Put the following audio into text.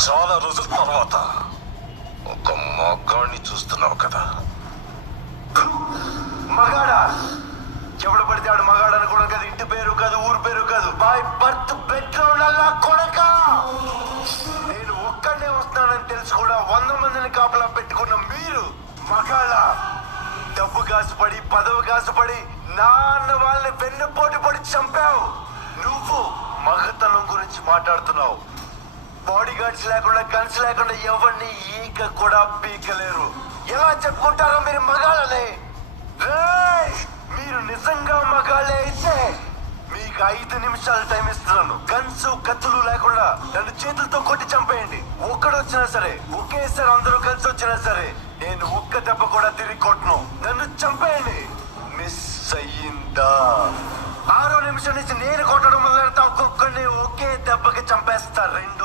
చాలా రోజుల తర్వాత ఒక మగాడిని చూస్తున్నావు కదా. మగాడా? ఎవడు పడితే ఆడు మగాడు అనుకోవడం కదా. ఇంటి పేరు కాదు, ఊరు పేరు కాదు, బై బర్త్ బెడ్రూమ్ అలా కొడక. నేను ఒక్కడే వస్తానని తెలుసు కూడా 100 మందిని కాపలా పెట్టుకున్న మీరు మగాళ్ళ. డబ్బు కాసుపడి, పదవి కాసుపడి నాన్న వాళ్ళని వెన్నుపోటు పడి చంపావు. నువ్వు మగతనం గురించి మాట్లాడుతున్నావు. బాడీ గార్డ్స్ లేకుండా, గన్స్ లేకుండా ఎవరిని ఈక కూడా పీకలేరు. ఎలా చెప్పుకుంటారో మీరు మగాళ్ళని? మీరు నిజంగా మగాళ్ళే అయితే మీకు 5 నిమిషాలు టైం ఇస్తున్నాను. గన్స్, కత్తులు లేకుండా నన్ను చేతులతో కొట్టి చంపేయండి. ఒక్కడొచ్చినా సరే, ఒకేసారి అందరూ కలిసి వచ్చినా సరే, నేను ఒక్క దెబ్బ కూడా తిరిగి కొట్టను. నన్ను చంపేయండి. మిస్ అయ్యిందా? 6వ నిమిషం నుంచి నేను కొట్టడం మొదలెడతా. ఒక్కొక్కడిని ఒకే దెబ్బకి చంపేస్తా. 2